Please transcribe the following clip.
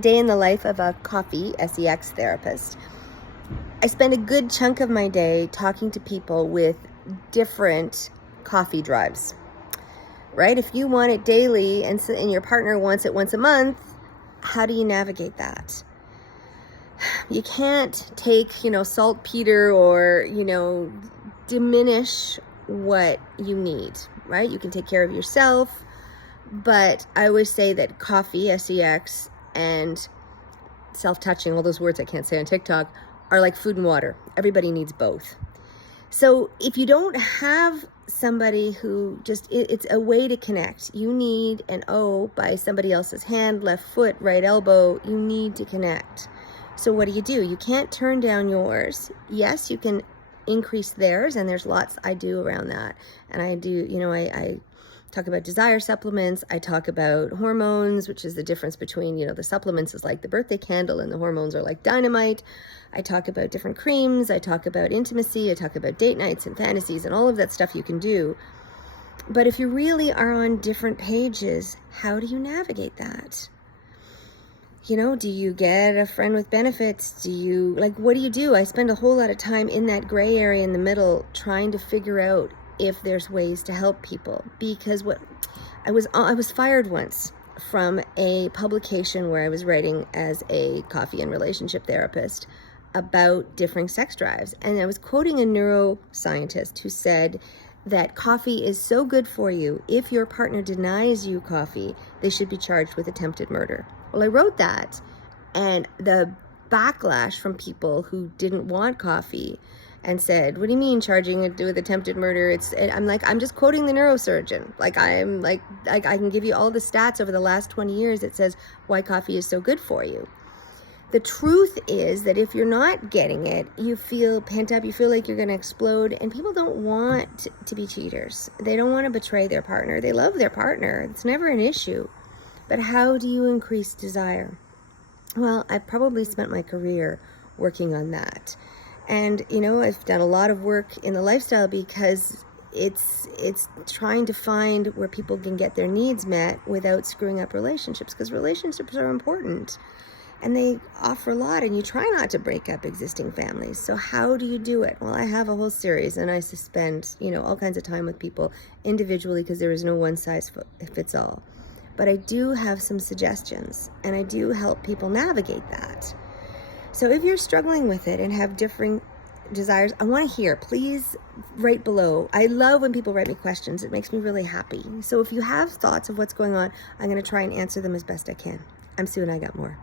Day in the life of a coffee SEX therapist. I spend a good chunk of my day talking to people with different coffee drives, right? If you want it daily and your partner wants it once a month, how do you navigate that? You can't take, saltpeter or, diminish what you need, right? You can take care of yourself, but I always say that coffee, SEX, and self-touching, all those words I can't say on TikTok, are like food and water. Everybody needs both. So if you don't have somebody who it's a way to connect. You need an O by somebody else's hand, left foot, right elbow. You need to connect. So what do? You can't turn down yours. Yes, you can increase theirs, and there's lots I do around that. And I do, I talk about desire supplements. I talk about hormones, which is the difference between, the supplements is like the birthday candle and the hormones are like dynamite. I talk about different creams. I talk about intimacy. I talk about date nights and fantasies and all of that stuff you can do. But if you really are on different pages, how do you navigate that? Do you get a friend with benefits? What do you do? I spend a whole lot of time in that gray area in the middle trying to figure out if there's ways to help people, because I was fired once from a publication where I was writing as a coffee and relationship therapist about differing sex drives, and I was quoting a neuroscientist who said that coffee is so good for you, if your partner denies you coffee, they should be charged with attempted murder. Well, I wrote that, and the backlash from people who didn't want coffee and said, what do you mean charging it with attempted murder? I'm just quoting the neurosurgeon. I can give you all the stats over the last 20 years that says why coffee is so good for you. The truth is that if you're not getting it, you feel pent up, you feel like you're going to explode, and people don't want to be cheaters. They don't want to betray their partner. They love their partner. It's never an issue. But how do you increase desire? Well, I probably spent my career working on that. And, I've done a lot of work in the lifestyle because it's trying to find where people can get their needs met without screwing up relationships, because relationships are important and they offer a lot, and you try not to break up existing families. So how do you do it? Well, I have a whole series, and I spend, all kinds of time with people individually because there is no one size fits all. But I do have some suggestions, and I do help people navigate that. So if you're struggling with it and have differing desires, I want to hear. Please write below. I love when people write me questions. It makes me really happy. So if you have thoughts of what's going on, I'm going to try and answer them as best I can. I'm Sue, and I got more.